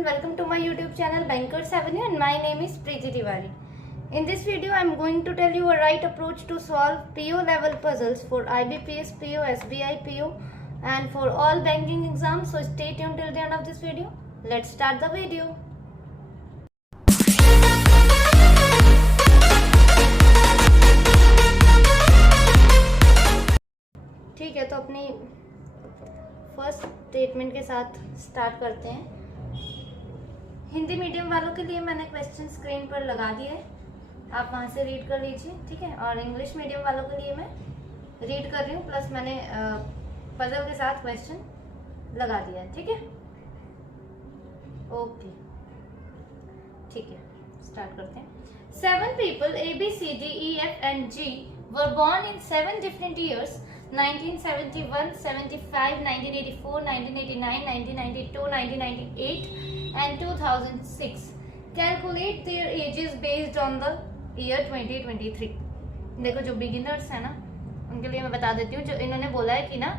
everyone, welcome to my YouTube channel Bankers Avenue and my name is Preeti Tiwari. In this video I am going to tell you a right approach to solve PO level puzzles for IBPS PO, SBI PO and for all banking exams. So stay tuned till the end of this video. Let's start the video. ठीक है, तो अपनी first statement के साथ start करते हैं। Hindi medium वालों के लिए मैंने क्वेश्चन स्क्रीन पर लगा दिए है, आप वहां से रीड कर लीजिए, ठीक है। और इंग्लिश मीडियम वालों के लिए मैं रीड कर रही हूँ, प्लस मैंने पजल के साथ क्वेश्चन लगा दिया है, ठीक है। ओके, ठीक है, स्टार्ट करते हैं। 7 people A, B, C, D, E, F and G were born in 7 different years: 1971, 75, 1984, 1989, 1992, 1998 and 2006. Calculate their ages based on the year 2023. देखो, जो बिगिनर्स है ना उनके लिए मैं बता देती हूँ। जो इन्होंने बोला है कि ना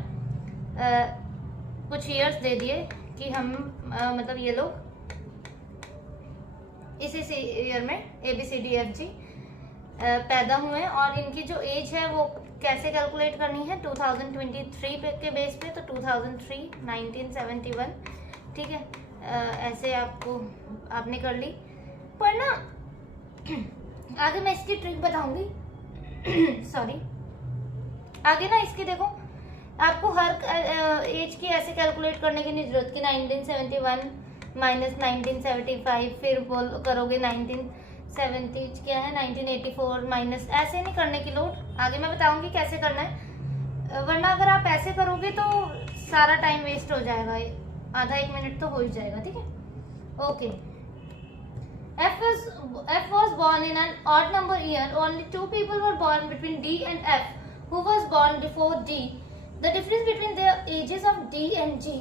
कुछ ईयर्स दे दिए कि हम मतलब ये लोग इसी ईयर में ABCDFG पैदा हुए हैं और इनकी जो एज है वो कैसे कैलकुलेट करनी है 2023 के बेस पे। तो 2003, 1971, ठीक है। ऐसे आपने कर ली, पर ना आगे मैं इसकी ट्रिक बताऊंगी। सॉरी, आगे ना इसकी देखो, आपको हर एज की ऐसे कैलकुलेट करने की नहीं जरूरत कि 1971 माइनस 1975 फिर करोगे 1970 क्या है 1984 माइनस, ऐसे नहीं करने की लोड। आगे मैं बताऊंगी कैसे करना है, वरना अगर आप ऐसे करोगे तो सारा टाइम वेस्ट हो जाएगा, आधा 1 मिनट तो हो ही जाएगा, ठीक है। Okay, F was born in an odd number year. Only 2 people were born between D and F. Who was born before D? The difference between the ages of D and G.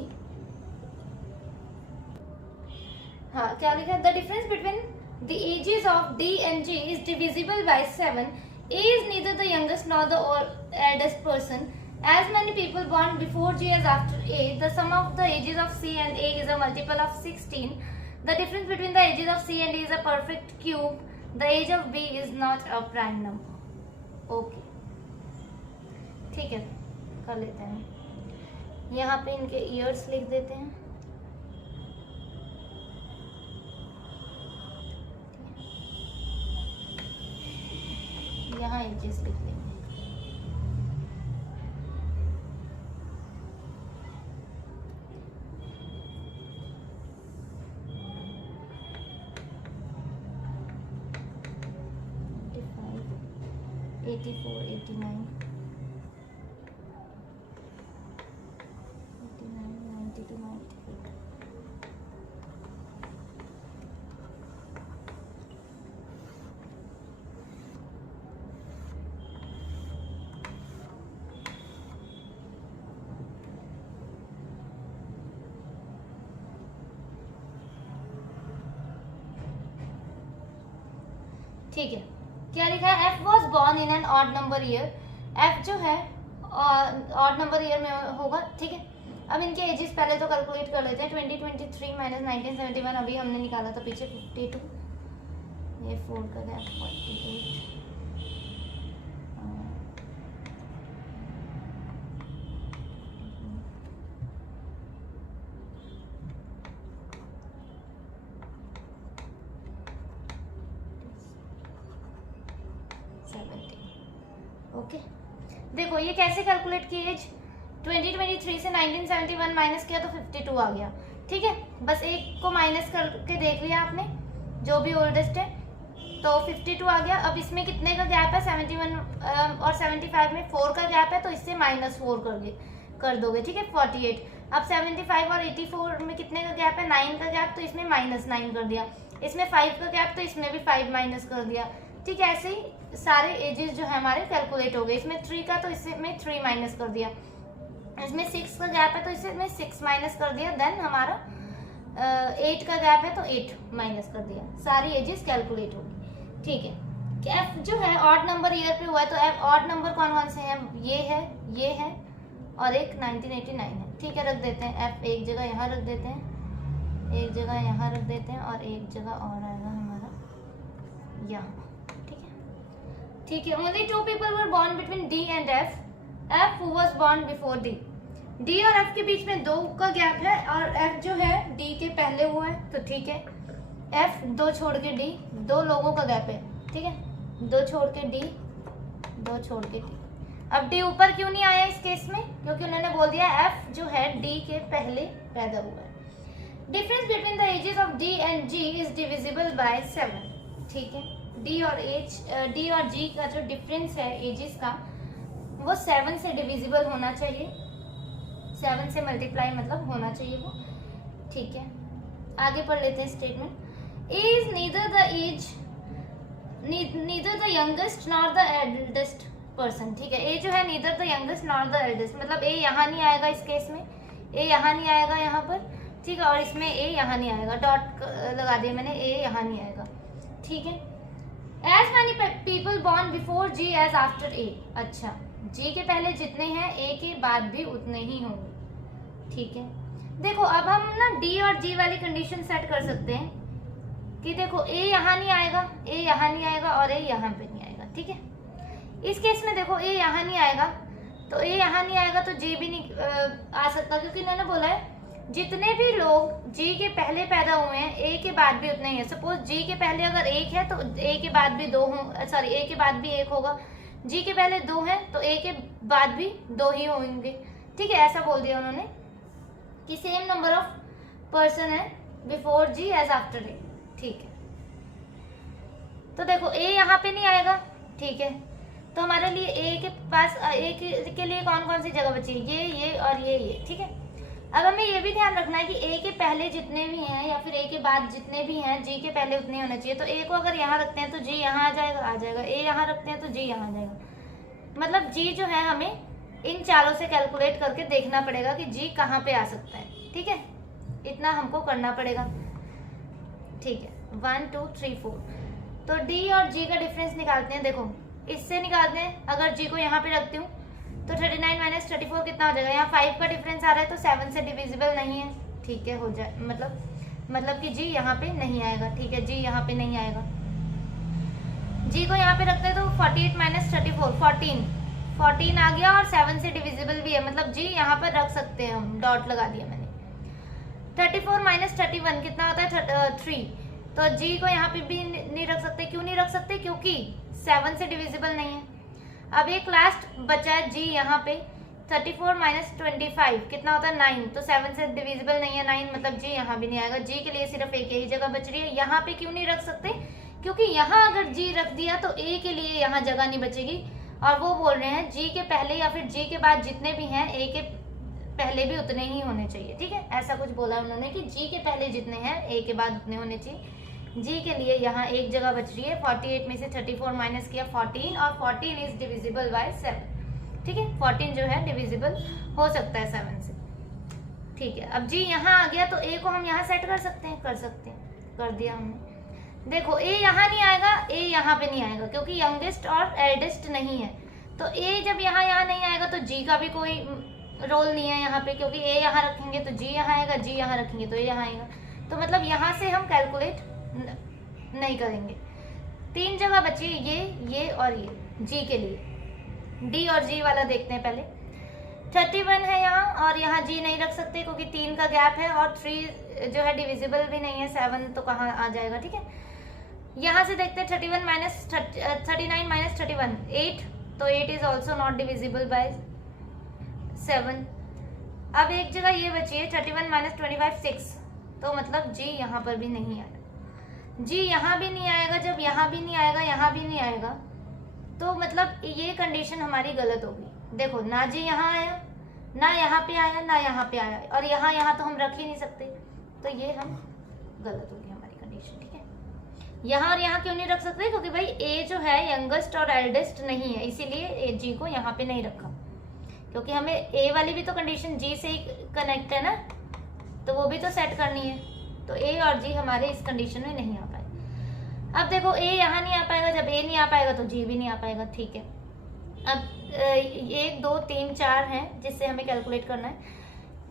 हाँ, क्या लिखा है? The difference between the ages of D and G is divisible by 7. A is neither the youngest nor the eldest person. As many people born before G as after A. The sum of the ages of C and A is a multiple of 16. The difference between the ages of C and D is a perfect cube. The age of B is not a prime number. Okay, ठीक है, कर लेते हैं। यहाँ पे इनके years लिख देते हैं। यहाँ एजेस लिख देंगे। ठीक है, क्या लिखा है? F was born in an odd number year. F जो है odd number year में होगा, ठीक है। अब इनके एजेस पहले तो कैलकुलेट कर लेते हैं। 2023 माइनस 1971 अभी हमने निकाला था पीछे 52, ये 4 का गैप 48, ओके। देखो ये कैसे कैलकुलेट की एज, 2023 से 1971 माइनस किया तो 52 आ गया, ठीक है। बस एक को माइनस करके देख लिया आपने, जो भी ओल्डेस्ट है, तो 52 आ गया। अब इसमें कितने का गैप है? 71 और 75 में 4 का गैप है, तो इससे -4 कर दोगे, ठीक है, 48। अब 75 और 84 में कितने का गैप है? 9 का गैप, तो इसमें -9 कर दिया। इसमें 5 का गैप, तो इसमें भी 5 माइनस कर दिया, ठीक है। ऐसे ही सारे एजेस जो है हमारे कैलकुलेट हो गए। इसमें 3 का, तो इसमें 3 माइनस कर दिया। इसमें 6 का गैप है, तो इसमें 6 माइनस कर दिया। देन हमारा 8 का गैप है, तो 8 माइनस कर दिया। सारी एजेस कैलकुलेट होगी, ठीक है। F जो है ऑड नंबर ईयर पे हुआ है, तो F ऑड नंबर कौन कौन से हैं? ये है और एक 1989 है, ठीक है। रख देते हैं F एक जगह, यहाँ रख देते हैं एक जगह यहाँ रख देते हैं और एक जगह और आएगा हमारा यहाँ, ठीक है। ठीक है, only 2 people were born between D and F. F who was born before D. D और F के बीच में 2 का गैप है और F जो है D के पहले हुआ है, तो ठीक है। F 2 छोड़ के D, 2 लोगों का गैप है, ठीक है। 2 छोड़ के D, 2 छोड़ के D। अब D ऊपर क्यों नहीं आया इस केस में? क्योंकि उन्होंने बोल दिया F जो है D के पहले पैदा हुआ है। Difference between the ages of D and G is divisible by 7, ठीक है। D और G का जो डिफरेंस है एजेस का, वो 7 से डिविजिबल होना चाहिए, 7 से मल्टीप्लाई मतलब होना चाहिए वो, ठीक है। आगे पढ़ लेते हैं statement. A is neither the youngest nor the eldest person, ठीक है। ए जो है neither the youngest nor the eldest, मतलब ए यहाँ नहीं आएगा इस केस में, ए यहाँ नहीं आएगा यहाँ पर, ठीक है। और इसमें ए यहाँ नहीं आएगा, डॉट लगा दिया मैंने, ए यहाँ नहीं आएगा, ठीक है। As many people born before G as after A, अच्छा जी के पहले जितने हैं ए के बाद भी उतने ही होंगे, ठीक है। देखो अब हम ना डी और जी वाली कंडीशन सेट कर सकते हैं कि देखो ए यहाँ नहीं आएगा, ए यहाँ नहीं आएगा और ए यहाँ पे नहीं आएगा, ठीक है। इस केस में देखो ए यहाँ नहीं आएगा, तो ए यहाँ नहीं आएगा तो जी भी नहीं आ सकता, क्योंकि इन्होंने बोला है जितने भी लोग जी के पहले पैदा हुए हैं ए के बाद भी उतने ही है। सपोज जी के पहले अगर 1 है तो ए के बाद भी 2 हो, सॉरी ए के बाद भी 1 होगा, जी के पहले 2 है तो ए के बाद भी 2 ही होंगे, ठीक है। ऐसा बोल दिया उन्होंने कि सेम नंबर ऑफ पर्सन है बिफोर जी एज आफ्टर ए, ठीक है। तो देखो ए यहाँ पे नहीं आएगा, ठीक है। तो हमारे लिए ए के पास ए के लिए कौन कौन सी जगह बची, ये और ये, ठीक है। अब हमें ये भी ध्यान रखना है कि ए के पहले जितने भी हैं या फिर ए के बाद जितने भी हैं जी के पहले उतने होने चाहिए। तो ए को अगर यहाँ रखते हैं तो जी यहाँ आ जाएगा, ए यहाँ रखते हैं तो जी यहाँ आ जाएगा। मतलब जी जो है हमें इन चारों से कैलकुलेट करके देखना पड़ेगा कि जी कहाँ पे आ सकता है, ठीक है। इतना हमको करना पड़ेगा, ठीक है। 1 2 3 4, तो डी और जी का डिफरेंस निकालते हैं। देखो इससे निकालते हैं, अगर जी को यहाँ पे रखती हूँ तो 39 माइनस 34 कितना हो जाएगा, यहाँ 5 का डिफरेंस आ रहा है तो 7 से डिविजिबल नहीं है, ठीक है। हो जाए मतलब कि जी यहाँ पे नहीं आएगा, ठीक है। जी यहाँ पे नहीं आएगा, जी को यहाँ पे रखते हैं तो 48 माइनस 34 14 आ गया और 7 से डिविजिबल भी है, मतलब जी यहाँ पर रख सकते हैं हम, डॉट लगा दिया मैंने। 34 माइनस 31 कितना होता है 3, तो जी को यहाँ पे भी नहीं रख सकते। क्यों नहीं रख सकते? क्योंकि 7 से डिविजिबल नहीं है। अब एक लास्ट बचा है जी यहाँ पे, 34 माइनस 25 कितना होता है 9, तो 7 से डिविजिबल नहीं है 9, मतलब जी यहाँ भी नहीं आएगा। जी के लिए सिर्फ एक ही जगह बच रही है, यहाँ पे क्यों नहीं रख सकते? क्योंकि यहाँ अगर जी रख दिया तो ए के लिए यहाँ जगह नहीं बचेगी, और वो बोल रहे हैं जी के पहले या फिर जी के बाद जितने भी हैं ए के पहले भी उतने ही होने चाहिए, ठीक है। ऐसा कुछ बोला उन्होंने कि जी के पहले जितने हैं ए के बाद उतने होने चाहिए। जी के लिए यहाँ एक जगह बच रही है, 48 में से 34 माइनस किया 14, और 14 इज डिविजिबल बाय 7, ठीक है। 14 जो है डिविजिबल हो सकता है 7 से, ठीक है। अब जी यहाँ आ गया तो ए को हम यहाँ सेट कर सकते हैं, कर दिया हमने। देखो ए यहाँ नहीं आएगा, ए यहाँ पे नहीं आएगा क्योंकि यंगेस्ट और एल्डेस्ट नहीं है, तो ए जब यहाँ नहीं आएगा तो जी का भी कोई रोल नहीं है यहाँ पे, क्योंकि ए यहाँ रखेंगे तो जी यहाँ आएगा, जी यहाँ रखेंगे तो ए यहाँ आएगा। तो मतलब यहाँ से हम कैलकुलेट नहीं करेंगे। 3 जगह बची, ये और ये जी के लिए। डी और जी वाला देखते हैं पहले। 31 है यहाँ, और यहाँ जी नहीं रख सकते क्योंकि 3 का गैप है, और 3 जो है डिविजिबल भी नहीं है, 7 तो कहाँ आ जाएगा, ठीक है। यहाँ से देखते हैं 39 माइनस 31 8, तो 8 is also not divisible by 7। अब एक जगह ये बची है 31 माइनस 25 6, तो मतलब जी यहाँ पर भी नहीं आएगा, जी यहाँ भी नहीं आएगा। जब यहाँ भी नहीं आएगा, यहाँ भी नहीं आएगा, तो मतलब ये कंडीशन हमारी गलत होगी। देखो ना जी यहाँ आया, ना यहाँ पे आया, ना यहाँ पे आया, और यहाँ तो हम रख ही नहीं सकते, तो ये हम गलत होगी हमारी कंडीशन, ठीक है। यहाँ और यहाँ क्यों नहीं रख सकते? क्योंकि भाई ए जो है यंगेस्ट और एल्डेस्ट नहीं है, इसीलिए जी को यहाँ पे नहीं रखा, क्योंकि हमें ए वाली भी तो कंडीशन जी से ही कनेक्ट है ना, तो वो भी तो सेट करनी है। तो ए और जी हमारे इस कंडीशन में नहीं आ पाए। अब देखो ए यहाँ नहीं आ पाएगा, जब ए नहीं आ पाएगा तो जी भी नहीं आ पाएगा, ठीक है। अब 1 2 3 4 हैं जिससे हमें कैलकुलेट करना है।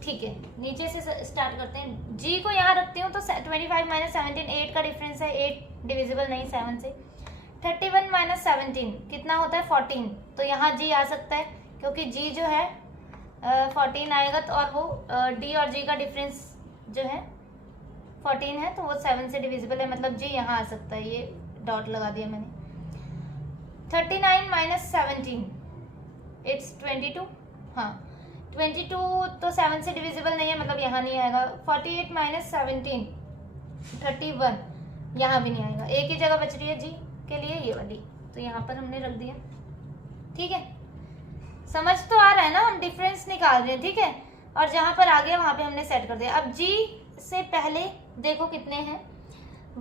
ठीक है, नीचे से स्टार्ट करते हैं। जी को यहाँ रखती हूँ तो 25 माइनस 17, 8 का डिफरेंस है, 8 डिविजिबल नहीं 7 से। 31 माइनस 17 कितना होता है 14, तो यहाँ जी आ सकता है क्योंकि जी जो है 14 आएगा तो, और वो डी और जी का डिफरेंस जो है 14 है तो वो 7 से डिविजिबल है, मतलब जी यहाँ आ सकता है, ये डॉट लगा दिया मैंने। 39 माइनस 17 इट्स 22, हाँ 22 तो 7 से डिविजिबल नहीं है, मतलब यहाँ नहीं आएगा। 48 माइनस 17 31, यहाँ भी नहीं आएगा, एक ही जगह बच रही है जी के लिए ये वाली, तो यहाँ पर हमने रख दिया। ठीक है, समझ तो आ रहा है ना, हम डिफरेंस निकाल रहे हैं। ठीक है, और जहाँ पर आ गया वहाँ पे हमने सेट कर दिया। अब जी से पहले देखो कितने हैं,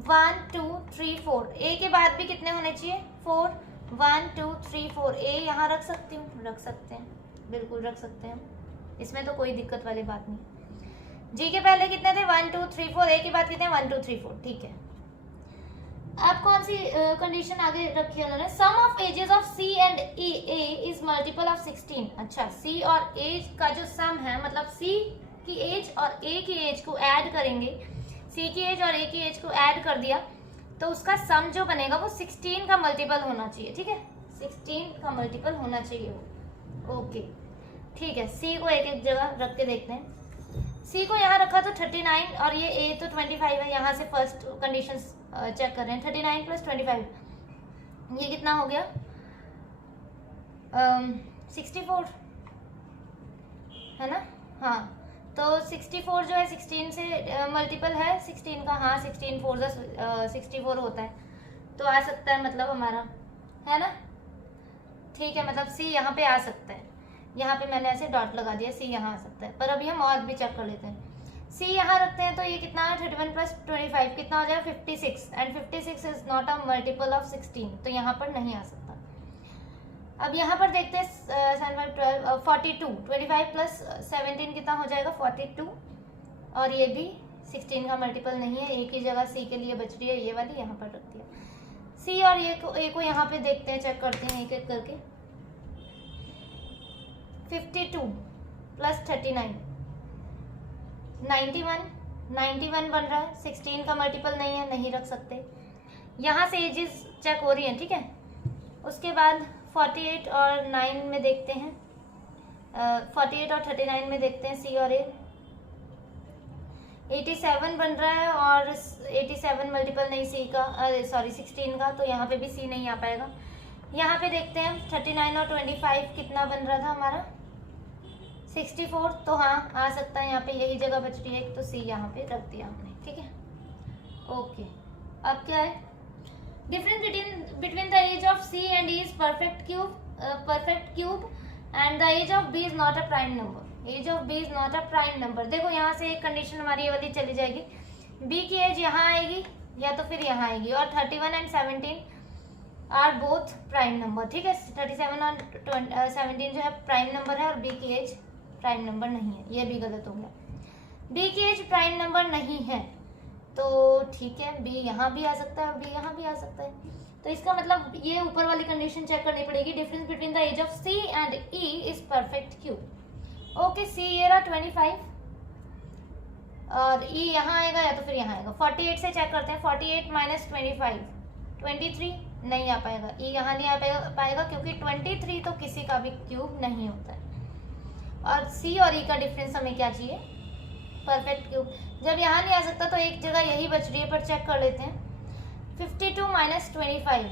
1 2 3 4, ए के बाद भी कितने होने चाहिए 4, 1 2 3 4, ए यहाँ रख सकती हूँ, रख सकते हैं, बिल्कुल रख सकते हैं, इसमें तो कोई दिक्कत वाली बात नहीं। जी के पहले कितने थे 1 2 3 4, ए के बाद कितने 1 2 3 4। ठीक है, अब कौन सी कंडीशन आगे रखी है उन्होंने, sum of ages of C and A is multiple of 16। अच्छा, सी और एज का जो सम है, मतलब सी की एज और ए की एज को ऐड करेंगे, सी की एज और ए की एज को ऐड कर दिया तो उसका सम जो बनेगा वो 16 का मल्टीपल होना चाहिए। ठीक है, 16 का मल्टीपल होना चाहिए वो। ओके ठीक है, सी को एक एक जगह रख के देखते हैं। सी को यहाँ रखा तो 39 और ये ए तो 25 है, यहाँ से फर्स्ट कंडीशन चेक कर रहे हैं। 39 प्लस 25 ये कितना हो गया 64 है ना, हाँ तो 64 जो है 16 से मल्टीपल है 16 का, हाँ 16 4 64 होता है, तो आ सकता है मतलब हमारा, है ना। ठीक है, मतलब सी यहाँ पे आ सकता है, यहाँ पे मैंने ऐसे डॉट लगा दिया, सी यहाँ आ सकता है, पर अभी हम और भी चेक कर लेते हैं। सी यहाँ रखते हैं तो ये कितना है 31 प्लस 25 कितना हो जाएगा 56, and 56 is not a multiple of 16, तो यहाँ पर नहीं आ सकता। अब यहाँ पर देखते हैं 7 5 12 42, 25 प्लस 17 कितना हो जाएगा 42, और ये भी 16 का मल्टीपल नहीं है, एक ही जगह सी के लिए बच रही है, ये वाली यहाँ पर रख दिया। सी और ए को यहाँ पे देखते हैं, चेक करते हैं एक एक करके। 52 प्लस 39 91 बन रहा है, 16 का मल्टीपल नहीं है, नहीं रख सकते। यहाँ से एजेस चेक हो रही हैं, ठीक है। उसके बाद 48 और 9 में देखते हैं, 48 और 39 में देखते हैं सी और ए। 87 बन रहा है और 87 मल्टीपल नहीं सी का, सॉरी 16 का, तो यहाँ पे भी सी नहीं आ पाएगा। यहाँ पे देखते हैं 39 और 25 कितना बन रहा था हमारा 64, तो हाँ आ सकता है, यहाँ पे यही जगह बच रही है, तो सी यहाँ पे रख दिया हमने। ठीक है, ओके। अब क्या है, difference between the age of C and E is perfect cube and the age of B is not a prime number. Age of B is not a prime number. देखो यहाँ से एक कंडीशन हमारी ये वाली चली जाएगी, बी की एज यहाँ आएगी या तो फिर यहाँ आएगी, और 31 and 17 are both prime number. ठीक है, 37 और 17 जो है प्राइम नंबर है और बी की एज प्राइम नंबर नहीं है, ये भी गलत हो गया। बी की एज प्राइम नंबर नहीं है तो ठीक है, बी यहाँ भी आ सकता है और बी यहाँ भी आ सकता है, तो इसका मतलब ये ऊपर वाली कंडीशन चेक करनी पड़ेगी। Difference between the age of C and E is perfect cube. Okay, C ये रहा 25 और ई यहाँ आएगा या तो फिर यहाँ आएगा। 48 से चेक करते हैं, 48 माइनस 25 23 नहीं आ पाएगा, ई यहाँ नहीं आ पाएगा क्योंकि 23 तो किसी का भी क्यूब नहीं होता है, और सी और ई का डिफरेंस हमें क्या चाहिए परफेक्ट क्यूब। जब यहाँ नहीं आ सकता तो एक जगह यही बच रही है, पर चेक कर लेते हैं। 52 माइनस 25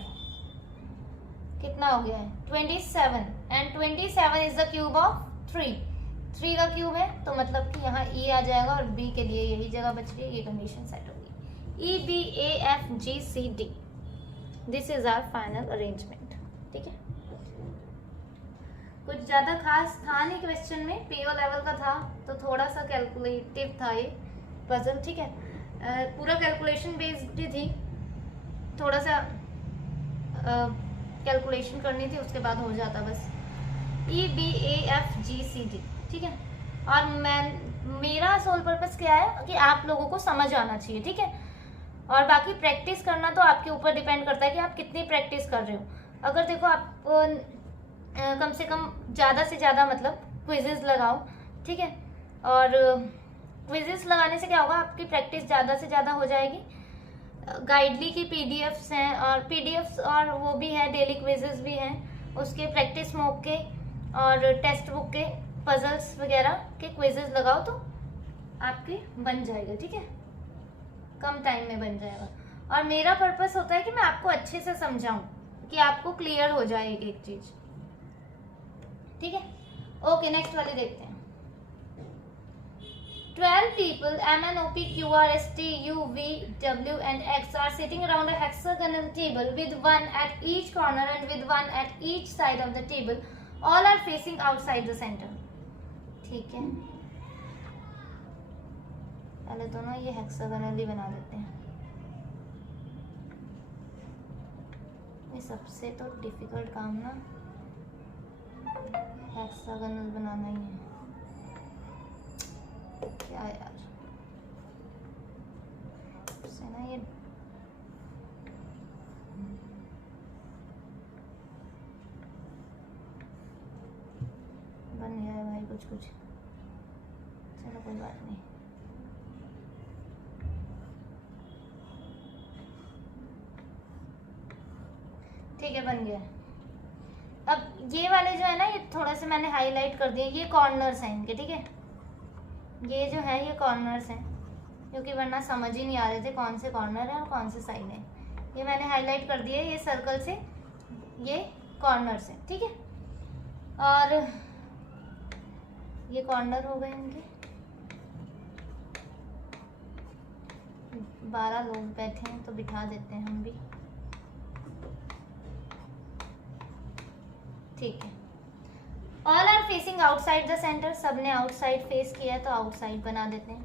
कितना हो गया है 27, and 27 is the cube of 3 का क्यूब है, तो मतलब कि यहाँ ई आ जाएगा और बी के लिए यही जगह बच रही है, ये कंडीशन सेट होगी। E B A F G C D, this is our final arrangement. ठीक है, कुछ ज़्यादा खास था नहीं क्वेश्चन में, पीओ लेवल का था तो थोड़ा सा कैलकुलेटिव था ये पजल। ठीक है, पूरा कैलकुलेशन बेस्ड थी, थोड़ा सा कैलकुलेशन करनी थी, उसके बाद हो जाता बस। E B A F G C D, ठीक है। और मेरा सोल पर्पस क्या है कि आप लोगों को समझ आना चाहिए, ठीक है। और बाकी प्रैक्टिस करना तो आपके ऊपर डिपेंड करता है कि आप कितनी प्रैक्टिस कर रहे हो। अगर देखो आप कम से कम ज़्यादा से ज़्यादा मतलब क्विजेज लगाओ, ठीक है, और क्विजेस लगाने से क्या होगा, आपकी प्रैक्टिस ज़्यादा से ज़्यादा हो जाएगी। गाइडली की पीडीएफ्स हैं और पीडीएफ्स और वो भी है, डेली क्विजेस भी हैं, उसके प्रैक्टिस मॉक के और टेक्स्ट बुक के पजल्स वगैरह के क्विजेस लगाओ तो आपके बन जाएगा, ठीक है, कम टाइम में बन जाएगा। और मेरा पर्पस होता है कि मैं आपको अच्छे से समझाऊं कि आपको क्लियर हो जाए एक एक चीज, ठीक है। ओके, नेक्स्ट वाली देखते हैं। 12 people M N O P Q R S T U V W and X are sitting around a hexagonal table with one at each corner and with one at each side of the table. All are facing outside the center. ठीक है, पहले तो ना ये hexagonal ही बना देते हैं। ये सबसे तो डिफिकल्ट काम ना हेक्सागोनल बनाना ही है। क्या यार, से ना ये बन गया है भाई कुछ कुछ, चलो कोई बात नहीं। ठीक है, बन गया। अब ये वाले जो है ना, ये थोड़ा से मैंने हाईलाइट कर दिए, ये कॉर्नर्स हैं इनके, ठीक है। ये जो है ये कॉर्नर्स हैं, क्योंकि वरना समझ ही नहीं आ रहे थे कौन से कॉर्नर है और कौन से साइड है। ये मैंने हाईलाइट कर दिए, ये सर्कल से ये कॉर्नर्स हैं, ठीक है। और ये कॉर्नर हो गए इनके। 12 लोग बैठे हैं तो बिठा देते हैं हम भी, ठीक है। All are facing outside the centre, सबने आउटसाइड फेस किया है तो आउटसाइड बना देते हैं।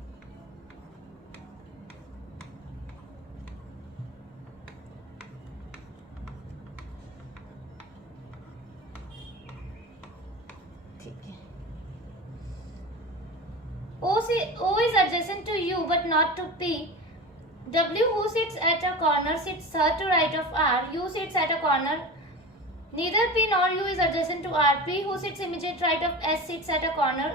ठीक है। O is adjacent to U but not to P. W who sits at a corner sits third to right of R. U sits at a corner. Neither P nor U is adjacent to R. P who sits immediate right of S sits at a corner.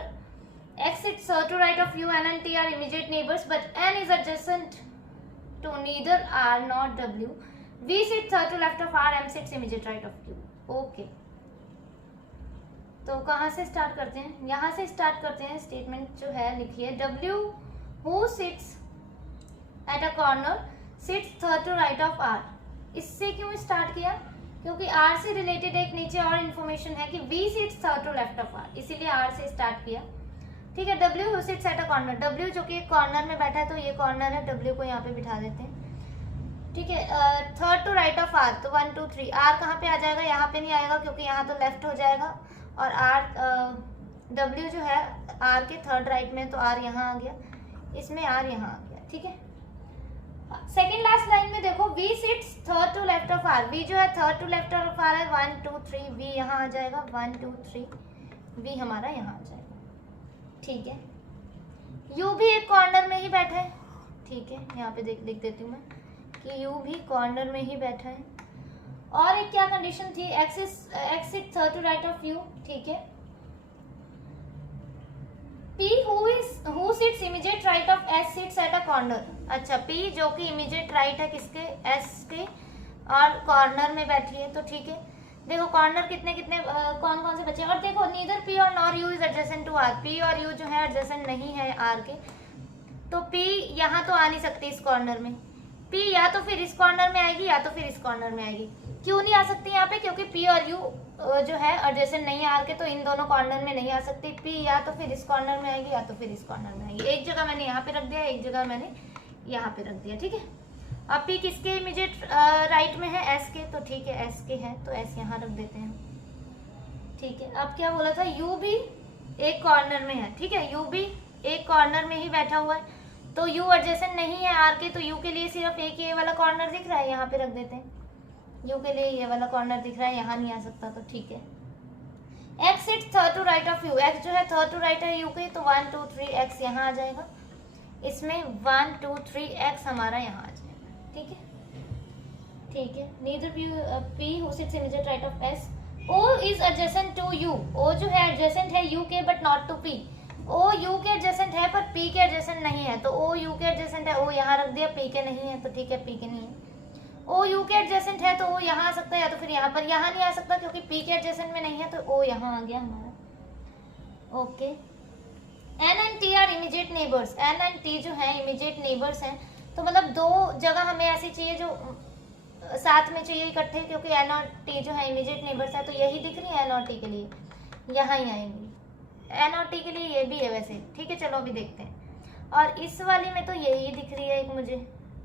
X sits third to right of U. N and T are immediate neighbors, but N is adjacent to neither R nor W. V sits third to left of R. M sits immediate right of U. Okay. तो कहाँ से start करते हैं? यहाँ से start करते हैं। Statement जो है लिखिए, W who sits at a corner sits third to right of R. इससे क्यों स्टार्ट किया? क्योंकि R से रिलेटेड एक नीचे और इन्फॉर्मेशन है कि V sits third to left of R, इसीलिए R से स्टार्ट किया, ठीक है। W who sits at a corner, W जो कि एक कॉर्नर में बैठा है तो ये कॉर्नर है, W को यहाँ पे बिठा देते हैं, ठीक है। Third to right of R, तो 1 2 3। R कहाँ पे आ जाएगा? यहाँ पे नहीं आएगा क्योंकि यहाँ तो लेफ्ट हो जाएगा, और W जो है R के थर्ड राइट में, तो R यहाँ आ गया, इसमें R यहाँ आ गया, ठीक है। सेकेंड लास्ट लाइन में देखो, V sits third to left of R, V जो है third to left of R है, 1 2 3, V यहाँ आ जाएगा, 1 2 3, V हमारा यहाँ आ जाएगा, ठीक है। U भी एक कॉर्नर में ही बैठा है, ठीक है, यहाँ पे लिख देती हूँ मैं कि U भी कॉर्नर में ही बैठा है। और एक क्या कंडीशन थी, X sits third to right of U, ठीक है। P who sits immediate right of S sits at a corner, अच्छा P जो कि immediate right है किसके? S के, और कॉर्नर में बैठी है, तो ठीक है। देखो कॉर्नर कितने कितने कौन कौन से बचे, और देखो नीदर P और nor U is adjacent to R, P और U जो है adjacent नहीं है R के, तो P यहाँ तो आ नहीं सकती इस कॉर्नर में, P या तो फिर इस कॉर्नर में आएगी या तो फिर इस कॉर्नर में आएगी। क्यों नहीं आ सकती यहाँ पे? क्योंकि P और U जो है एडजेसेंट नहीं है R के, तो इन दोनों कॉर्नर में नहीं आ सकती। P या तो फिर इस कॉर्नर में आएगी या तो फिर इस कॉर्नर में आएगी। एक जगह मैंने यहाँ पे रख दिया, एक जगह मैंने यहाँ पे रख दिया, ठीक है। अब P किसके इमीडिएट राइट में है? S के, तो ठीक है S के है तो S यहाँ रख देते हैं, ठीक है। अब क्या बोला था, U भी एक कॉर्नर में है, ठीक है, U भी एक कॉर्नर में ही बैठा हुआ है, तो U एडजेसेंट नहीं है R के, तो U के लिए सिर्फ एक ये वाला कॉर्नर दिख रहा है, यहाँ पे रख देते हैं। U के लिए ये वाला कॉर्नर दिख रहा है, यहाँ नहीं आ सकता, तो ठीक है। X sits third to right of U, X जो है थर्ड टू राइट है U के, तो 1 2 3 X यहाँ आ जाएगा, इसमें 1 2 3 X हमारा यहाँ आ जाएगा, ठीक है, ठीक है। Neither P who sits immediate right of S, O is adjacent to U, O जो है adjacent है U के but not to P, O U के एडजेसेंट है पर पी के एडजेसेंट नहीं है, तो ओ यू के एडजेसेंट है, ओ यहाँ रख दिया, पी के नहीं है तो ठीक है, पी के नहीं है। ओ यू के एडजेसेंट है तो ओ यहाँ आ सकता है या तो फिर यहाँ पर, यहाँ नहीं आ सकता क्योंकि पी के एडजेसेंट में नहीं है, तो ओ यहाँ आ गया हमारा। Okay, N and T are immediate neighbours, N and T जो है इमीडिएट नेबर्स हैं, तो मतलब दो जगह हमें ऐसी चाहिए जो साथ में चाहिए इकट्ठे, क्योंकि एन और टी जो है इमीडिएट नेबर्स है, तो यही दिख रही है एन और टी के लिए, यहाँ ही आएंगी। एन और टी के लिए ये भी है वैसे, ठीक है, चलो अभी देखते हैं। और इस वाली में तो यही दिख रही है एक मुझे,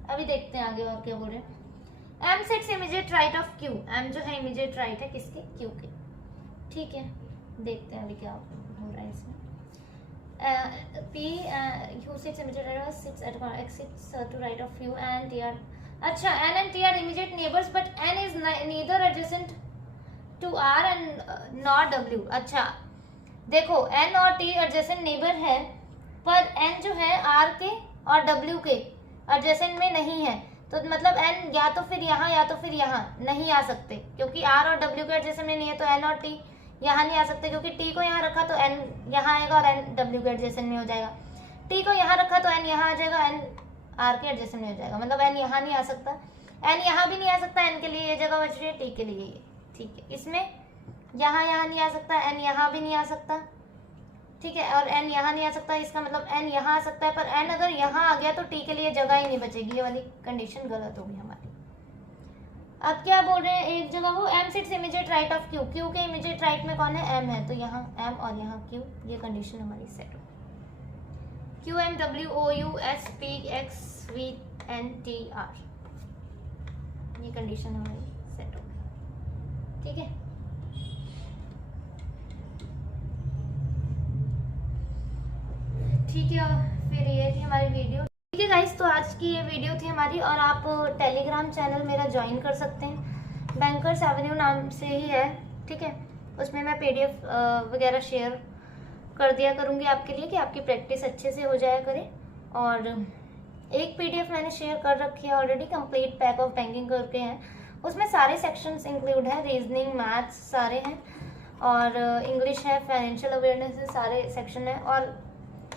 अभी देखते हैं आगे और क्या बोल रहे हैं। M sits immediate right of Q, M जो है इमीडिएट राइट है किसके, क्यू के, ठीक है, देखते हैं अभी क्या हो रहा है इसमें। P Q sits immediate right of sits at X sits to right of Q and T are, अच्छा N and T are immediate neighbors but N is neither adjacent to R and not W। अच्छा देखो N और T adjacent neighbor है पर N जो है R के और W के adjacent में नहीं है, तो मतलब N या तो फिर यहाँ या तो फिर यहाँ नहीं आ सकते, क्योंकि R और W के adjacent में नहीं है, तो N और T यहाँ नहीं आ सकते, क्योंकि टी को यहाँ रखा तो एन यहाँ आएगा और एन डब्ल्यू के एडजेसेंट में हो जाएगा। टी को यहाँ रखा तो एन यहाँ आ जाएगा, एन आर के एडजेसेंट में हो जाएगा, मतलब एन यहाँ नहीं आ सकता, एन यहाँ भी नहीं आ सकता, एन के लिए ये जगह बच रही है, टी के लिए ये, ठीक है। इसमें यहाँ नहीं आ सकता, एन यहाँ भी नहीं आ सकता, ठीक है, और एन यहाँ नहीं आ सकता, इसका मतलब एन यहाँ आ सकता है, पर एन अगर यहाँ आ गया तो टी के लिए जगह ही नहीं बचेगी, ये वाली कंडीशन गलत होगी हमारी। अब क्या बोल रहे हैं, एक जगह वो M sits immediate right of Q, Q के इमीडिएट राइट में कौन है, एम है, तो यहाँ एम और यहाँ क्यू, ये कंडीशन हमारी सेट हो। Q M W O U S P X V N T R, ये कंडीशन हमारी सेट हो, ठीक है। ठीक है, फिर ये थी हमारी वीडियो, ठीक है गाइस। तो आज की ये वीडियो थी हमारी, और आप टेलीग्राम चैनल मेरा ज्वाइन कर सकते हैं, बैंकर्स एवेन्यू नाम से ही है, ठीक है। उसमें मैं पीडीएफ वगैरह शेयर कर दिया करूँगी आपके लिए कि आपकी प्रैक्टिस अच्छे से हो जाया करे। और एक पीडीएफ मैंने शेयर कर रखी है already, complete pack of banking करके हैं, उसमें सारे सेक्शंस इंक्लूड हैं, रीजनिंग मैथ्स सारे हैं, और इंग्लिश है, फाइनेंशियल अवेयरनेस है, सारे सेक्शन है, और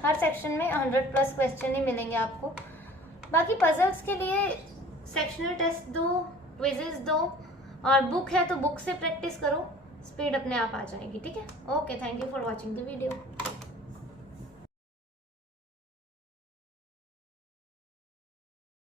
हर सेक्शन में 100+ क्वेश्चन ही मिलेंगे आपको। बाकी पजल्स के लिए सेक्शनल टेस्ट दो, क्विजेस दो, और बुक है तो बुक से प्रैक्टिस करो, स्पीड अपने आप आ जाएगी, ठीक है। Okay, thank you for watching the video.